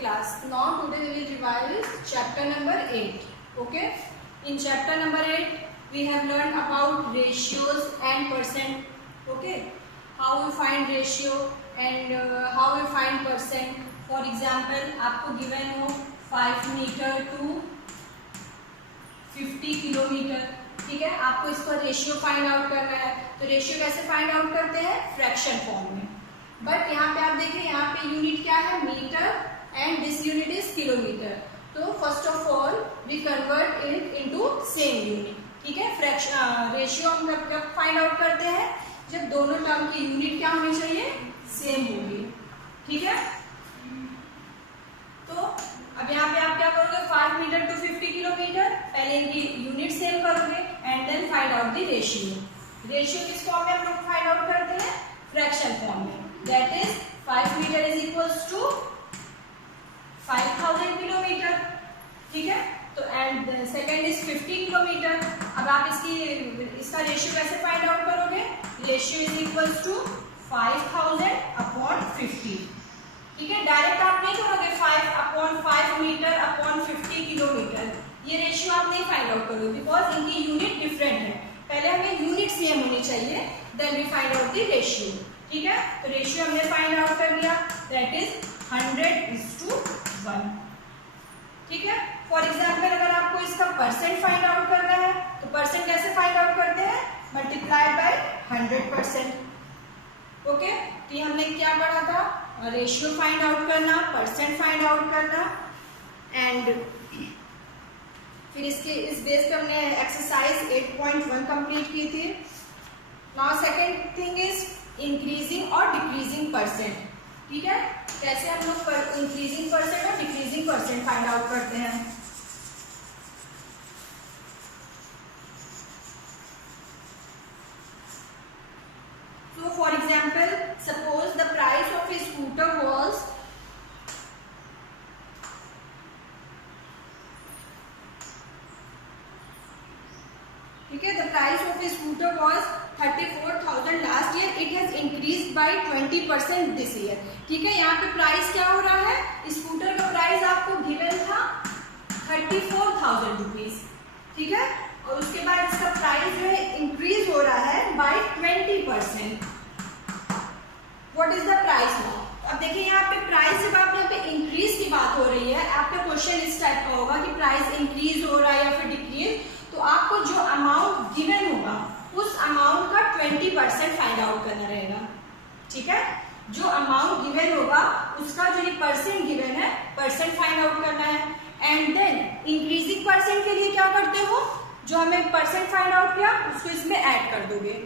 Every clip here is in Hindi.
class. Now today we will revise chapter number 8. Okay. In chapter number 8 we have learned about ratios and percent. Okay. How we find ratio and how we find percent. For example, आपको given हो 5 meter to 50 किलोमीटर. ठीक है, आपको इसका रेशियो फाइंड आउट करना है. तो रेशियो कैसे फाइंड आउट करते हैं? फ्रैक्शन फॉर्म में. बट यहाँ पे आप देखिए, यहाँ पे यूनिट क्या है? Metre and this unit is kilometre. तो first of all we convert it into same unit. ठीक है, फ्रैक्शन रेशियो हम कब फाइंड आउट करते हैं? जब दोनों टर्म की यूनिट क्या होनी चाहिए? सेम होगी. ठीक है, तो अब यहाँ पे आप क्या करोगे? 5 मीटर टू 50 किलोमीटर. पहले इनकी यूनिट सेम करोगे and then find out the ratio. Ratio किस फॉर्म में हम लोग फाइंड आउट करते हैं? फ्रैक्शन फॉर्म में. That is 5 metre is equals to 5000 kilometre. ठीक है, तो एंड सेकेंड इज 50 किलोमीटर. अब आप इसका रेशियो कैसे फाइंड आउट करोगे? Ratio is equals to 5000 upon 50. ठीक है, डायरेक्ट आप नहीं करोगे 5 अपॉन 5 मीटर अपॉन 50 किलोमीटर. ये रेशियो आप नहीं फाइंड आउट करोगे बिकॉज इनकी यूनिट डिफरेंट है. पहले हमें यूनिट सेम होनी चाहिए, then we find out the ratio. ठीक है, तो रेशियो हमने फाइंड आउट कर लिया. That is 100:1. ठीक है, फॉर एग्जाम्पल अगर आपको इसका परसेंट फाइंड आउट करना है तो परसेंट कैसे फाइंड आउट करते हैं? Multiplied by 100%. ओके, तो ये हमने क्या पढ़ा था? रेशियो फाइंड आउट करना, परसेंट फाइंड आउट करना एंड फिर इस बेस पे हमने एक्सरसाइज 8.1 कंप्लीट की थी. Now second thing is increasing और डिक्रीजिंग परसेंट. ठीक है, कैसे हम लोग इंक्रीजिंग परसेंट और डिक्रीजिंग परसेंट फाइंड आउट करते हैं? So for example, suppose the price of a scooter was ठीक है, the price of a scooter was 34,000 last year. It has increased by 20% this year. ठीक है, यहाँ पे प्राइस क्या हो रहा है? स्कूटर का प्राइस आपको गिवन था 34,000 रुपीज. ठीक है, और उसके बाद इसका प्राइस जो है इंक्रीज हो रहा है by 20%. What is the price now? अब देखिए यहाँ पे प्राइस, जब आप यहाँ पे इंक्रीज की बात हो रही है, आपका क्वेश्चन इस टाइप का होगा कि प्राइस इंक्रीज हो रहा है या फिर डिक्रीज. तो आपको जो अमाउंट गिवन होगा उस अमाउंट का 20% फाइंड आउट करना रहेगा. ठीक है, जो अमाउंट गिवन होगा उसका जो ये परसेंट गिवन है, परसेंट फाइंड आउट करना है. एंड देन इंक्रीजिंग परसेंट के लिए क्या करते हो? जो हमें परसेंट फाइंड आउट किया उसको इसमें ऐड कर दोगे.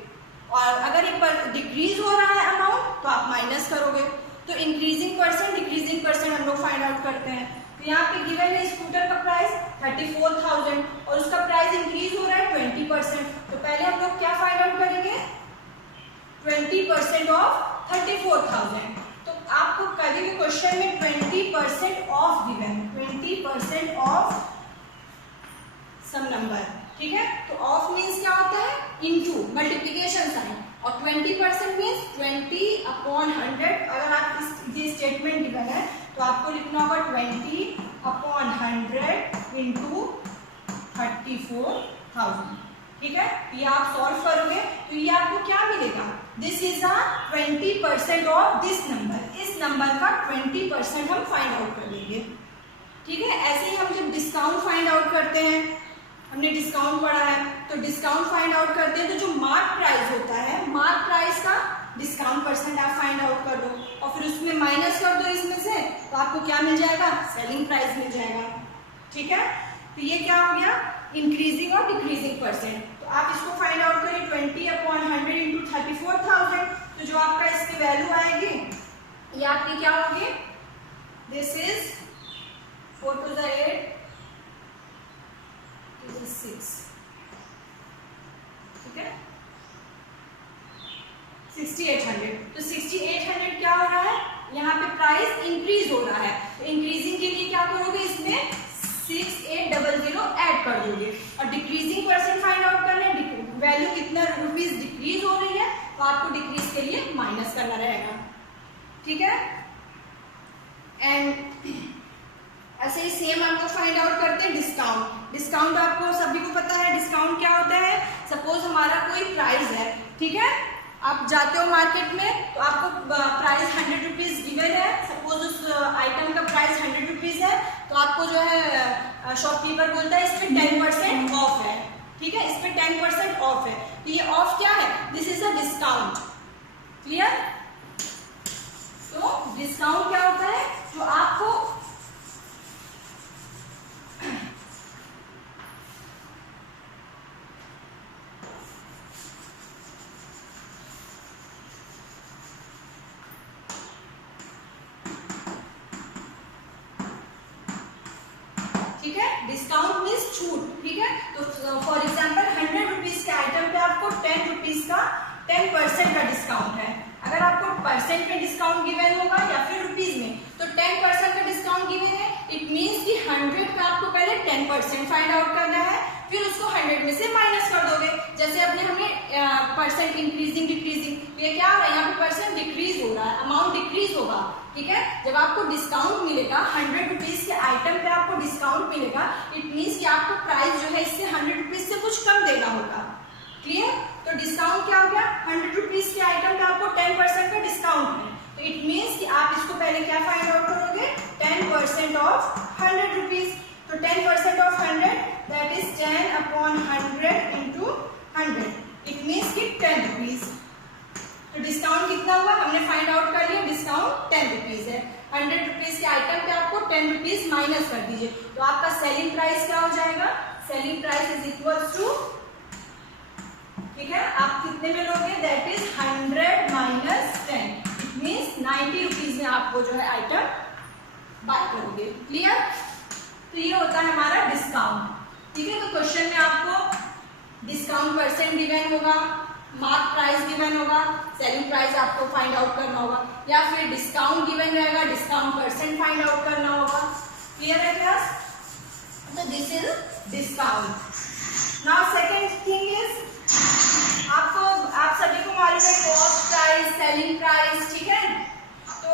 और अगर ये डिक्रीज हो रहा है अमाउंट तो आप माइनस करोगे. तो इंक्रीजिंग परसेंट, डिक्रीजिंग परसेंट हम लोग फाइंड आउट करते हैं. तो यहाँ पे गिवन है स्कूटर का प्राइस 34,000 और उसका प्राइस इंक्रीज हो रहा है 20%. तो पहले हम लोग क्या फाइंड आउट करेंगे? 20% ऑफ 34,000. तो आपको कभी भी क्वेश्चन में 20% of given, 20% of some number. ठीक है, तो ऑफ मीन्स क्या होता है? Into, multiplication sign. और 20% मीन्स 20 अपॉन 100. अगर आप ये स्टेटमेंट गिवन है तो आपको लिखना होगा 20 अपॉन 100 इंटू 34,000. ठीक है, ये आप सॉल्व करोगे तो ये आपको क्या मिलेगा? This is a 20% of this number. इस नंबर का 20% हम फाइंड आउट कर लेंगे. ठीक है, ऐसे ही हम जब डिस्काउंट फाइंड आउट करते हैं, हमने डिस्काउंट पढ़ा है, तो डिस्काउंट फाइंड आउट करते हैं तो जो मार्क प्राइस होता है, मार्क प्राइस का डिस्काउंट परसेंट आप फाइंड आउट कर दो और फिर उसमें माइनस कर दो इसमें से, तो आपको क्या मिल जाएगा? सेलिंग प्राइस मिल जाएगा. ठीक है, तो ये क्या हो गया? इंक्रीजिंग और डिक्रीजिंग परसेंट. तो आप इसको फाइंड आउट करिए 20 अपॉन 100 इंटू 34,000. तो जो आपका इसकी वैल्यू आएगी ये आपकी क्या होगी? This is 4 to the 8 6. ठीक है, 6800. तो 6800 क्या हो रहा है? यहाँ पे प्राइस इंक्रीज हो रहा है. तो इंक्रीजिंग के लिए क्या करोगे? इसमें 6800 ऐड कर दोगे. और डिक्रीजिंग परसेंट फाइंड आउट करना है, वैल्यू कितना रुपीज डिक्रीज हो रही है तो आपको डिक्रीज के लिए माइनस करना रहेगा. ठीक है, एंड ऐसे ही सेम हम लोग फाइंड आउट करते हैं डिस्काउंट। डिस्काउंट आपको सभी को पता है डिस्काउंट क्या होता है। सपोज हमारा कोई प्राइस है, ठीक है, आप जाते हो मार्केट में तो आपको प्राइस 100 रुपीज गिवन है। सपोज उस आइटम का प्राइस 100 रुपीज है, तो आपको जो है शॉपकीपर बोलता है इस पे 10% ऑफ है, ठीक है, इस पे 10% ऑफ है। तो ये ऑफ क्या है, this is a discount. Clear. तो डिस्काउंट क्या होता है, जो आपको ठीक है, डिस्काउंट मीन्स छूट, ठीक है। तो फॉर एग्जांपल 100 रुपीज के आइटम पे आपको 10 रुपीज का 10% का डिस्काउंट है। अगर आपको परसेंट में डिस्काउंट गिवन होगा या फिर रुपीज में, तो 10% का डिस्काउंट गिवन है, इट मीन्स कि 100 का आपको पहले 10% फाइंड आउट करना है, फिर उसको 100 में से माइनस कर दोगे। जैसे अपने हमने परसेंट इंक्रीजिंग डिक्रीजिंग, ये क्या हो रहा है, यहाँ पे परसेंट डिक्रीज हो रहा है, अमाउंट डिक्रीज होगा, ठीक है। जब आपको डिस्काउंट मिलेगा 100 रुपीज के आइटम पे आपको डिस्काउंट मिलेगा, इट मीन्स कि आपको प्राइस जो है इससे 100 रुपीज से कुछ कम देना होगा। क्लियर। तो डिस्काउंट क्या हो गया, 100 रुपीज के आइटम पे आपको 10% का डिस्काउंट है, तो इट मीन्स कि आप इसको पहले क्या फाइंड आउट करोगे, 10% ऑफ 100 रुपीज। तो 10% of 100 that is 10 upon 100 into 100, it means कि 10 रुपीज। तो डिस्काउंट कितना हुआ, हमने फाइंड आउट कर लिया, डिस्काउंट 10 रुपीज है। 100 रुपीज के आइटम पे आपको 10 रुपीज माइनस कर दीजिए, तो आपका सेलिंग प्राइस क्या हो जाएगा, selling price is equal to, ठीक है, आप कितने में लोगे, that is 100 minus 10, it means 90 rupees में आपको जो है आइटम बाय करोगे। क्लियर। तो ये होता है हमारा डिस्काउंट, ठीक है। तो क्वेश्चन में आपको डिस्काउंट परसेंट गिवन होगा, मार्क प्राइस गिवन होगा, सेलिंग प्राइस आपको फाइंड आउट करना होगा, या फिर डिस्काउंट गिवन रहेगा, डिस्काउंट परसेंट फाइंड आउट करना होगा। क्लियर है क्लास। तो this is discount. Now second thing is, आपको आप सभी को मालूम है कॉस्ट प्राइस, सेलिंग प्राइस, ठीक है, तो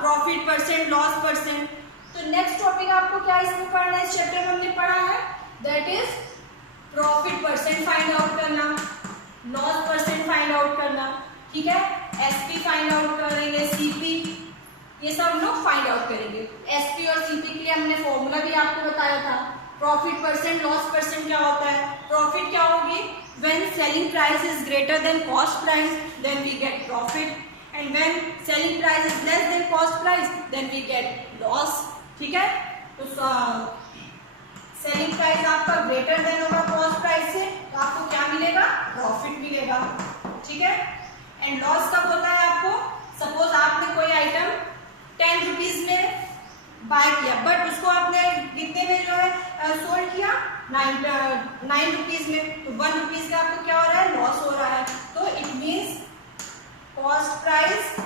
प्रॉफिट परसेंट, लॉस परसेंट। तो नेक्स्ट टॉपिक आपको क्या इसमें पढ़ना है, इस चैप्टर में हमने पढ़ा है, that is profit percent find out करना, लॉस परसेंट फाइंड आउट करना, ठीक है, एसपी फाइंड आउट करेंगे, सीपी, ये सब हम लोग फाइंड आउट करेंगे। एसपी और सीपी के लिए हमने फॉर्मूला भी आपको बताया था। प्रॉफिट परसेंट, लॉस परसेंट क्या होता है, प्रॉफिट क्या होगी, when selling price is greater than cost price then we get profit, and when selling price is less than cost price then we get loss, ठीक है। तो सेलिंग प्राइस आपका ग्रेटर देन होगा कॉस्ट प्राइस से, तो आपको क्या मिलेगा, प्रॉफिट मिलेगा, ठीक है। एंड लॉस कब होता है आपको, सपोज आपने कोई आइटम 10 रुपीज में बाय किया, बट उसको आपने कितने में जो है सोल्ड किया, 9 रुपीज में, तो 1 रुपीज का आपको क्या हो रहा है, लॉस हो रहा है। तो it means cost price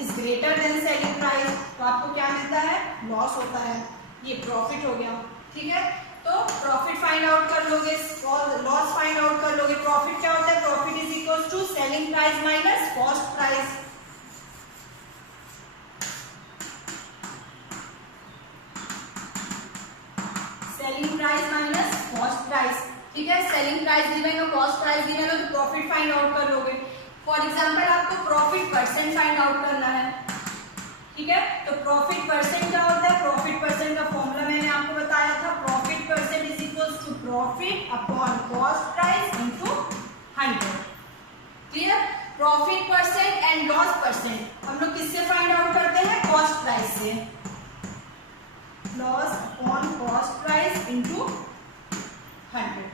is greater then selling price, तो आपको क्या मिलता है, लॉस होता है, ये प्रॉफिट हो गया, ठीक है। तो प्रॉफिट फाइंड आउट कर लोगे, लॉस फाइंड आउट कर लोगे। प्रॉफिट क्या होता है, profit is equal to selling price minus cost price, selling price minus cost price, ठीक है। सेलिंग प्राइस गिवन हो, कॉस्ट प्राइस गिवन हो, तो प्रॉफिट फाइंड आउट कर लोगे। फॉर एग्जांपल आपको प्रॉफिट परसेंट फाइंड आउट करना है, ठीक है। तो प्रॉफिट परसेंट क्या होता है, प्रॉफिट परसेंट का फॉर्मूला मैंने आपको बताया था, profit percent is equal to profit upon cost price into 100। Clear. Profit percent and loss percent हम लोग किससे फाइंड आउट करते हैं, कॉस्ट प्राइस से, loss upon cost price into 100।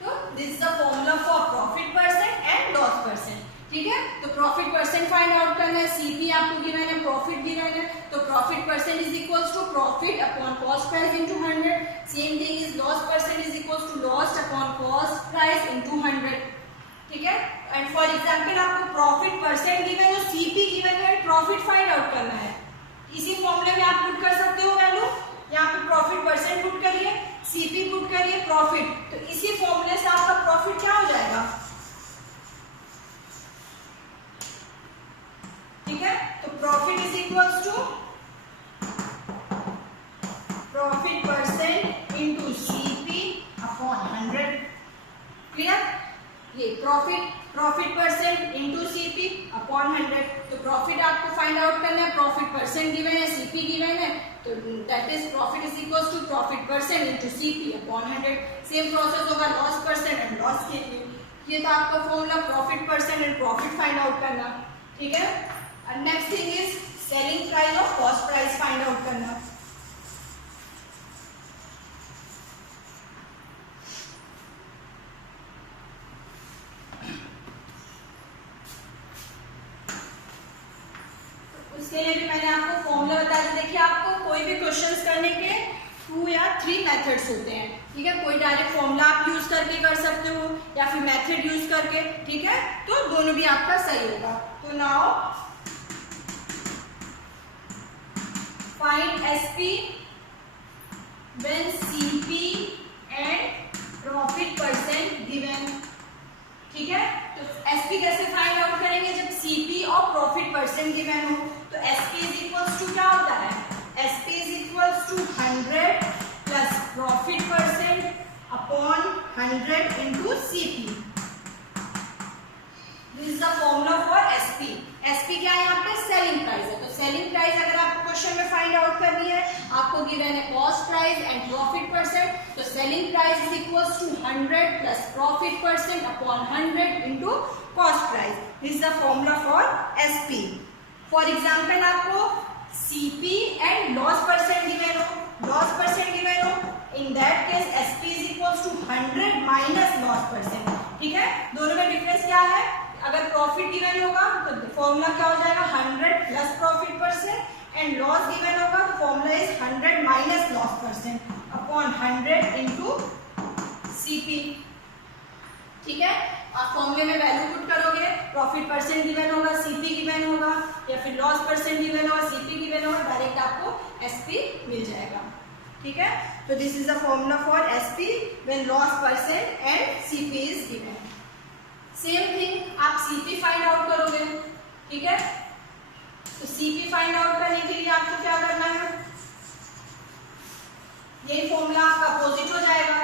तो this is the formula for profit percent and loss percent, ठीक है। तो प्रॉफिट परसेंट फाइंड आउट करना है, सीपी आपको गिवन है, प्रॉफिट गिवन है, तो profit percent is equals to profit upon cost price into 100। Same thing is loss percent is equals to loss upon cost price into 100, ठीक है। एंड फॉर एग्जांपल आपको प्रॉफिट परसेंट गिवन है, सीपी गिवन है, प्रॉफिट फाइंड आउट करना है, इसी फॉर्मूले में आप पुट कर सकते हो वैल्यू, यहाँ पे प्रॉफिट परसेंट पुट करिए, सीपी पुट करिए, प्रॉफिट, तो इसी फॉर्मूले से आपका प्रॉफिट क्या हो जाएगा, ठीक है। तो profit is equals to find out करना है, प्रॉफिट परसेंट गिवन है, सीपी गिवन है, तो that is profit is equal to profit percent into CP upon 100। Same process होगा लॉस परसेंट एंड लॉस के लिए। ये तो आपका formula profit percent and profit find out करना, ठीक है। And next thing is selling price और कॉस्ट प्राइस फाइंड आउट करना। उसके लिए भी मैंने आपको फॉर्मूला बता दिया। देखिए आपको कोई भी क्वेश्चंस करने के 2 या 3 मेथड्स होते हैं, ठीक है। कोई डायरेक्ट फॉर्मूला आप यूज करके कर सकते हो या फिर मेथड यूज करके, ठीक है। तो दोनों भी आपका सही होगा। तो now find SP when CP and profit percent given, ठीक है। तो एसपी कैसे फाइंड आउट करेंगे जब सीपी और प्रॉफिट परसेंट गिवन हो। तो एसपी इज इक्वल्स टू क्या होता है, SP is equals to 100 plus profit percent upon 100 into CP. This is the formula for SP. SP क्या है यहाँ पे, सेलिंग प्राइस है। तो सेलिंग प्राइस अगर आपको क्वेश्चन में फाइंड आउट करनी है, आपको गिवन है cost price and profit percent, तो selling price is equals to 100 plus profit percent upon 100 into cost price. This is the formula for SP. For example आपको CP and loss percent given हो, लॉस परसेंट गिवन हो, in that case SP is equals to 100 minus loss percent, ठीक है। दोनों में डिफरेंस क्या है, अगर प्रॉफिट गिवन होगा तो फॉर्मूला क्या हो जाएगा 100 plus profit percent and loss given होगा तो formula is 100 minus loss percent upon 100 into CP, ठीक है। आप फॉर्मूले में वैल्यू पुट करोगे, प्रॉफिट परसेंट गिवन होगा, सीपी गिवन होगा या फिर लॉस परसेंट गिवन होगा, सीपी गिवन होगा, डायरेक्ट आपको एसपी मिल जाएगा, ठीक है। तो this is the formula for SP when loss percent and CP is given. Same thing आप सीपी फाइंड आउट करोगे, ठीक है। तो सीपी फाइंड आउट करने के लिए आपको क्या करना है, यही फॉर्मूला आपका अपोजिट हो जाएगा।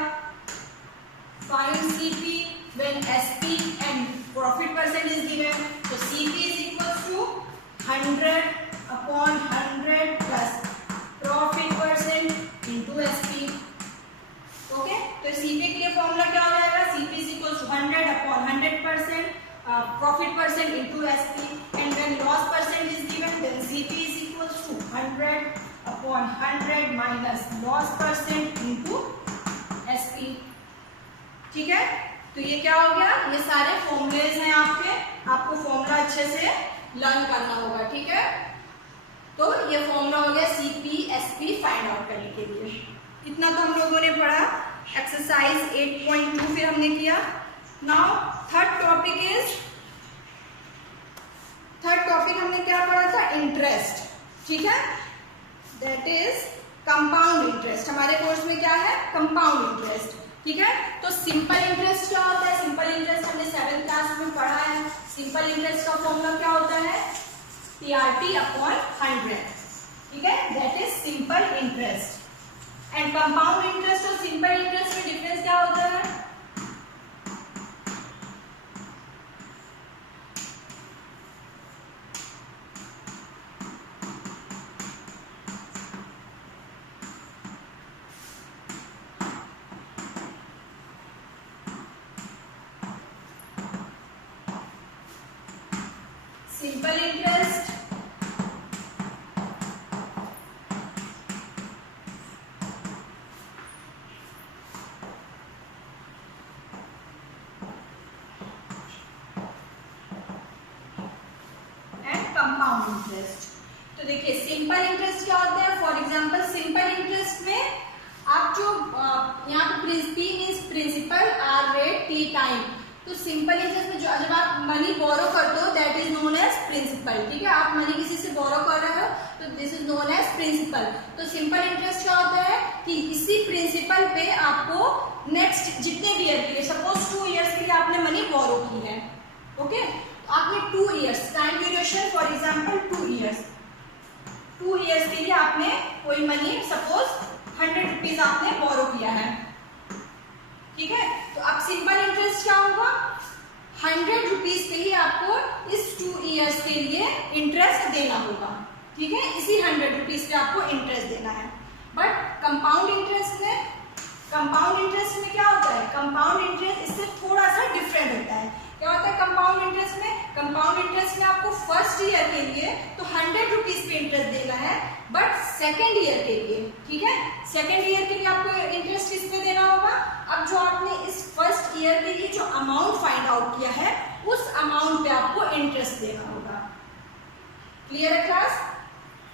Find CP when SP and profit percent is given, तो CP is equals to 100 upon 100 plus profit percent into SP, okay. तो सीपी के लिए फॉर्मूला क्या हो जाएगा, CP is equals to 100 upon 100% profit percent into SP, and when loss percent is given then CP is equals to 100 upon 100 minus loss percent into SP, ठीक है। तो ये क्या हो गया, ये सारे फॉर्मूलेज हैं आपके, आपको फॉर्मूला अच्छे से लर्न करना होगा, ठीक है। तो ये फॉर्मूला हो गया सीपी एसपी फाइंड आउट करने के लिए। इतना तो हम लोगों ने पढ़ा। एक्सरसाइज 8.2 फिर हमने किया। नाउ थर्ड टॉपिक हमने क्या पढ़ा था, इंटरेस्ट, ठीक है। That is compound interest. हमारे कोर्स में क्या है, कंपाउंड इंटरेस्ट, ठीक है। तो सिंपल इंटरेस्ट क्या होता है, सिंपल इंटरेस्ट हमने 7th क्लास में पढ़ा है। सिंपल इंटरेस्ट का फॉर्मूला क्या होता है, TRT अपॉन 100, ठीक है। That is simple interest. And compound interest और सिंपल इंटरेस्ट में डिफरेंस क्या होता है, सिंपल इंटरेस्ट इंटरेस्ट। तो देखिए सिंपल इंटरेस्ट क्या होता है, फॉर एग्जांपल सिंपल इंटरेस्ट में आप जो यहाँ पे P means principal, R rate, T time. तो सिंपल इंटरेस्ट में जब आप मनी बोरो करते हो that is known as principal, ठीक है। आप मनी किसी से बोरो कर रहे हो तो this is known as principal. तो सिंपल इंटरेस्ट क्या होता है कि इसी प्रिंसिपल पे आपको नेक्स्ट जितने भी ईयर के लिए, सपोज 2 इयर्स के लिए आपने मनी बोरो की है, ओके। आपने 2 years time duration, for example 2 years के लिए आपने कोई मनी सपोज 100 रुपीज आपने बोरो किया है, ठीक है। तो अब सिंपल इंटरेस्ट क्या होगा, 100 रुपीज पे ही आपको इस 2 इयर्स के लिए इंटरेस्ट देना होगा, ठीक है, इसी 100 रुपीज पे आपको इंटरेस्ट देना है। बट कंपाउंड इंटरेस्ट में क्या होता है, कंपाउंड इंटरेस्ट इससे थोड़ा सा डिफरेंट होता है। क्या होता है कंपाउंड इंटरेस्ट में आपको फर्स्ट ईयर के लिए तो 100 रुपीज पे इंटरेस्ट देना है, बट सेकेंड ईयर के लिए, ठीक है, सेकेंड ईयर के लिए आपको इंटरेस्ट किस पे देना होगा। अब जो आपने इस फर्स्ट ईयर के लिए जो अमाउंट फाइंड आउट किया है उस अमाउंट पे आपको इंटरेस्ट देना होगा। क्लियर है क्लास?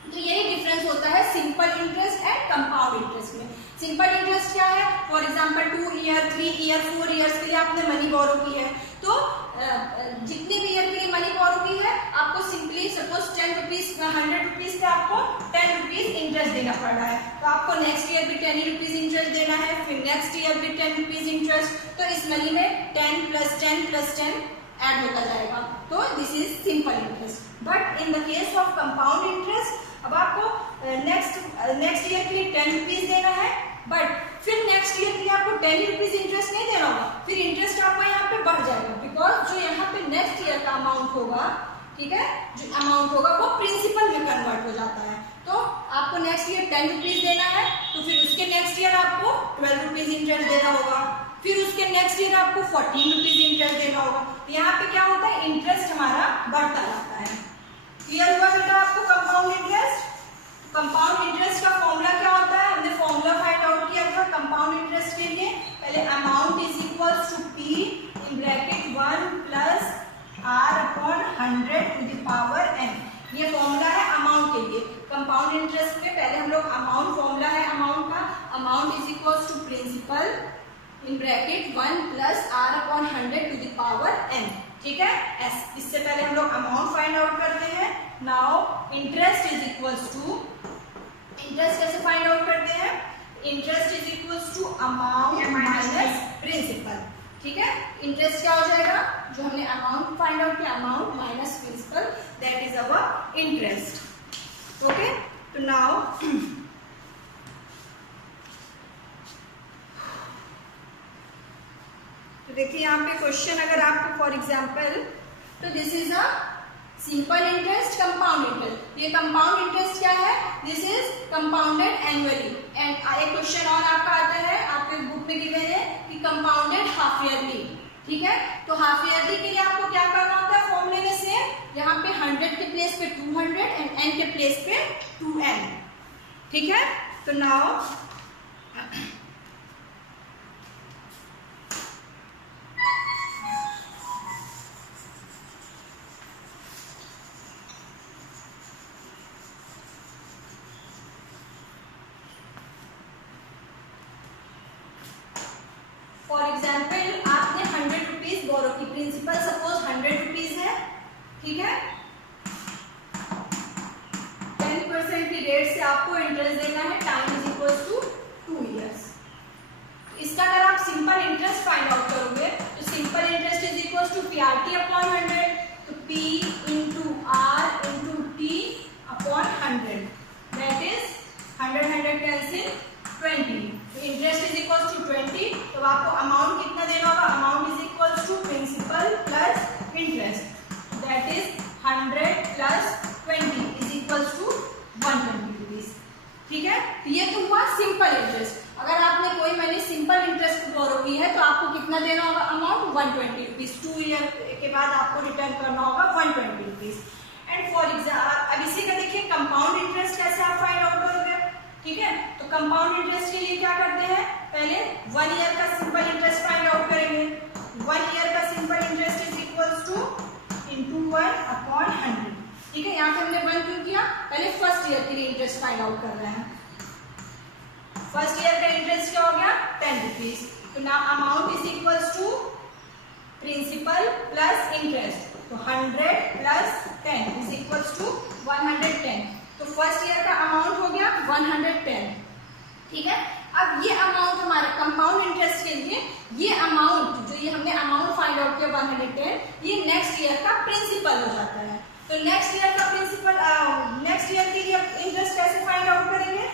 तो यही डिफरेंस होता है simple interest and compound interest में। सिंपल इंटरेस्ट क्या है, for example 2 year 3 year 4 years के लिए आपने मनी बोरो की है, तो जितने भी ईयर के लिए मनी बोरो की है आपको सिंपली सपोज 100 रुपीज पे आपको 10 रुपीज इंटरेस्ट देना पड़ रहा है, तो आपको नेक्स्ट ईयर भी 10 रुपीज इंटरेस्ट देना है, फिर नेक्स्ट ईयर भी 10 रुपीज इंटरेस्ट, तो इस मनी में 10 + 10 + 10 ऐड होता जाएगा, तो this is simple interest. But in the case of compound interest अब आपको नेक्स्ट ईयर के लिए 10 रुपीज देना है, बट फिर नेक्स्ट ईयर के लिए आपको 10 रुपीज इंटरेस्ट नहीं देना होगा, फिर इंटरेस्ट आपको यहाँ पे बढ़ जाएगा, बिकॉज जो यहाँ पे नेक्स्ट ईयर का अमाउंट होगा, ठीक है, जो अमाउंट होगा वो प्रिंसिपल में कन्वर्ट हो जाता है। तो आपको नेक्स्ट ईयर 10 रुपीज देना है, तो फिर उसके नेक्स्ट ईयर आपको 12 रुपीज इंटरेस्ट देना होगा, फिर उसके नेक्स्ट ईयर आपको 14 रुपीज इंटरेस्ट देना होगा। यहाँ पे क्या होता है, इंटरेस्ट हमारा बढ़ता जाता है। क्लियर हुआ बेटा आपको कंपाउंड इंटरेस्ट? कंपाउंड इंटरेस्ट का फॉर्मूला क्या होता है, हमने फॉर्मूला फाइंड आउट किया था कंपाउंड इंटरेस्ट के लिए। पहले amount is equals to P in bracket 1 + R/100 to the power n। ये फॉर्मूला है अमाउंट के लिए। कंपाउंड इंटरेस्ट में पहले हम लोग अमाउंट, फॉर्मूला है अमाउंट का, amount is equals to principal in bracket 1 + R/100 to the power n, ठीक है। इससे पहले हम लोग अमाउंट फाइंड आउट करते हैं। Now interest is equals to, interest कैसे फाइंड आउट करते हैं, interest is equals to amount minus principal, ठीक है। इंटरेस्ट क्या हो जाएगा, जो हमने अमाउंट फाइंड आउट किया, amount minus principal, that is our interest. Okay, तो नाउ तो देखिए यहाँ पे क्वेश्चन अगर आपको फॉर एग्जांपल, तो this is a simple interest, compound interest. ये कंपाउंड इंटरेस्ट क्या है, this is compounded annually. And एक क्वेश्चन और आपका आता है, आपके बुक में गिवन है कि कंपाउंडेड हाफ ईयरली, ठीक है। तो हाफ ईयरली के लिए आपको क्या करना होता है, फॉर्मूले में से यहाँ पे 100 के प्लेस पे 200 एंड n के प्लेस पे 2n, ठीक है। तो नाउ फॉर एग्जाम्पल आपने 100 रुपीज बोरो की, प्रिंसिपल सपोज 100 रुपीज है, ठीक है। 10% की रेट से आपको इंटरेस्ट देना है, time is equals to 2 years. इसका अगर आप सिंपल इंटरेस्ट फाइंड आउट करोगे तो simple interest is equals to PRT/100, तो P × R × T/100, that is 100 cancel 20, तो इंटरेस्ट इज इक्वल्स टू 20। तो आपको अमाउंट कितना देना होगा, amount is equals to principal plus interest, that is 100 + 20 is equals to 120 rupees, ठीक है। तो ये तो हुआ सिंपल इंटरेस्ट। अगर आपने कोई मनी सिंपल इंटरेस्ट बोरो की है तो आपको कितना देना होगा, अमाउंट 120 रुपीज, 2 ईयर के बाद आपको रिटर्न करना होगा 120 रुपीज। एंड फॉर एग्जाम्पल अब इसी का देखिए कंपाउंड इंटरेस्ट कैसे आप फाइंड आउट करोगे, ठीक है। तो कंपाउंड इंटरेस्ट के लिए क्या करते हैं, पहले 1 ईयर का सिंपल इंटरेस्ट फाइंड आउट करेंगे। 1 ईयर का simple interest is equals to × 1/100, ठीक है। यहाँ पे हमने 1 क्यों किया, पहले फर्स्ट ईयर के लिए इंटरेस्ट फाइंड आउट कर रहे हैं। फर्स्ट ईयर का इंटरेस्ट क्या हो गया, 10 रुपीज, तो now amount is equals to principal plus interest, तो 100 + 10 इज इक्वल्स टू 110। तो फर्स्ट ईयर का अमाउंट हो गया 110, ठीक है। अब ये अमाउंट हमारे कंपाउंड इंटरेस्ट के लिए, ये अमाउंट जो ये हमने अमाउंट फाइंड आउट किया 110, ये नेक्स्ट ईयर का प्रिंसिपल हो जाता है। तो नेक्स्ट ईयर का प्रिंसिपल, नेक्स्ट ईयर के लिए इंटरेस्ट कैसे फाइंड आउट करेंगे,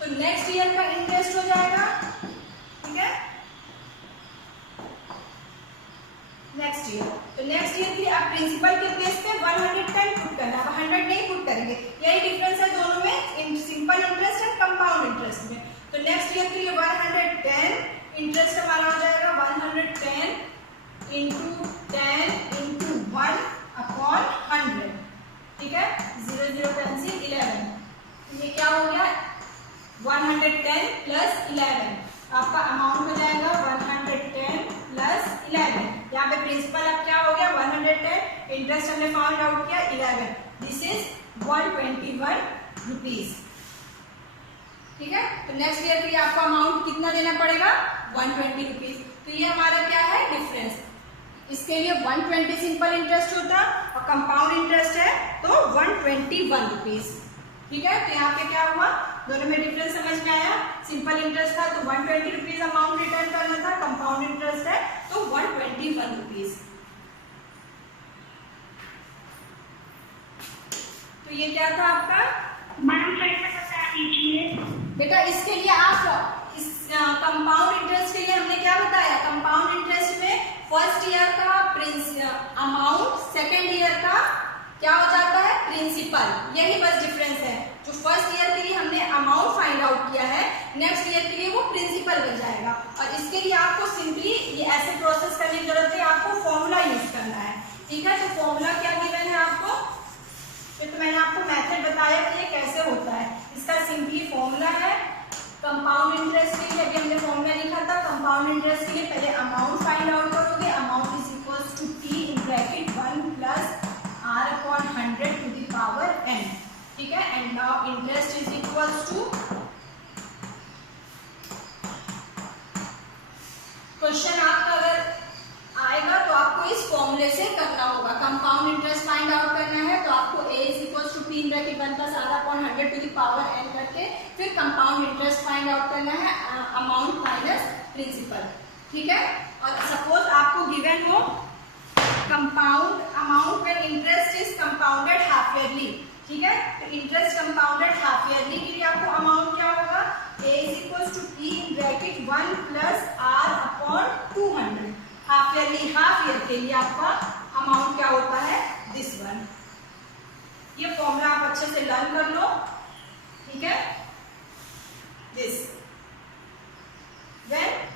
तो नेक्स्ट ईयर का इंटरेस्ट हो जाएगा, ठीक है, नेक्स्ट ईयर। तो नेक्स्ट ईयर के लिए आप प्रिंसिपल के प्लेस पे 110 पुट करना, अब 100 नहीं आउट किया 11, दिस इज 121 रुपीज। ठीक है, तो नेक्स्ट ईयर के लिए आपको अमाउंट कितना देना पड़ेगा 120 रुपीज। तो ये हमारा क्या है डिफरेंस। इसके लिए 120 सिंपल इंटरेस्ट होता और कंपाउंड इंटरेस्ट है तो 121 रुपीज। ठीक है, तो यहाँ पे क्या हुआ, दोनों में डिफरेंस समझ में आया। सिंपल इंटरेस्ट था तो 120 रुपीज अमाउंट रिटर्न करना था, कंपाउंड इंटरेस्ट है तो 121 रुपीज। तो ये क्या था आपका मैडम फिर से बता दीजिए बेटा। इसके लिए आप इस कंपाउंड इंटरेस्ट के लिए हमने क्या बताया, कंपाउंड इंटरेस्ट में फर्स्ट ईयर का अमाउंट, सेकेंड ईयर का क्या हो जाता है प्रिंसिपल। यही बस डिफरेंस है। जो फर्स्ट ईयर के लिए हमने अमाउंट फाइंड आउट किया है, नेक्स्ट ईयर के लिए वो प्रिंसिपल बन जाएगा। और इसके लिए आपको सिंपली ये ऐसे प्रोसेस करने की जरूरत है, आपको फॉर्मूला यूज करना है। ठीक है, तो फॉर्मूला क्या गिवन है आपको, तो मैंने आपको मेथड बताया कि ये कैसे होता है। इसका सिंपली फॉर्मूला है कंपाउंड इंटरेस्ट के लिए, अभी हमने फॉर्मूला लिखा था। कंपाउंड इंटरेस्ट के लिए पहले अमाउंट फाइंड आउट करोगे, amount is equals to P in bracket 1 plus R upon 100 to the power n। ठीक है, and now interest is equals to, question आपका अगर आएगा तो आपको इस फॉर्मूले से करना होगा। कंपाउंड इंटरेस्ट फाइंड आउट करना है तो आपको A is equals to P in bracket 1 plus R upon 100 to the power n करके फिर कंपाउंड इंटरेस्ट फाइंड आउट करना है, अमाउंट माइनस प्रिंसिपल। ठीक है, और सपोज आपको गिवन हो compound amount when interest is compounded half yearly. ठीक है, तो इंटरेस्ट कंपाउंडेड हाफ ईयरली के लिए आपको अमाउंट क्या होगा, A is equals to P in bracket 1 plus R upon 200। Half yearly, half year के लिए आपका अमाउंट क्या होता है दिस वन। ये फॉर्मूला आप अच्छे से लर्न कर लो। ठीक है, this when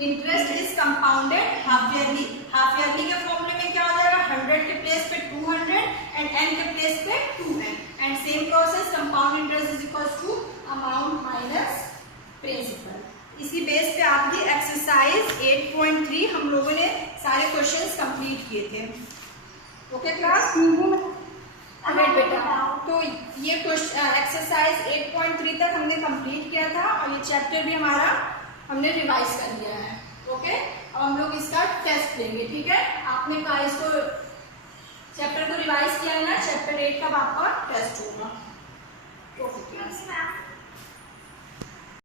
interest is compounded half yearly, half yearly के फॉर्मूले में क्या हो जाएगा 100 के प्लेस पे 200 एंड n के प्लेस पे 2n and same process compound interest is equals to amount minus principal. इसी बेस पे आपकी एक्सरसाइज 8.3 हम लोगों ने सारे क्वेश्चंस कंप्लीट किए थे। ओके क्लास, बेटा तो ये एक्सरसाइज 8.3 तक हमने कंप्लीट किया था और ये चैप्टर भी हमारा हमने रिवाइज कर लिया है। ओके, अब हम लोग इसका टेस्ट लेंगे। ठीक है, आपने कहा इसको चैप्टर को रिवाइज किया है ना, चैप्टर 8 का आपका टेस्ट होगा। Okay class.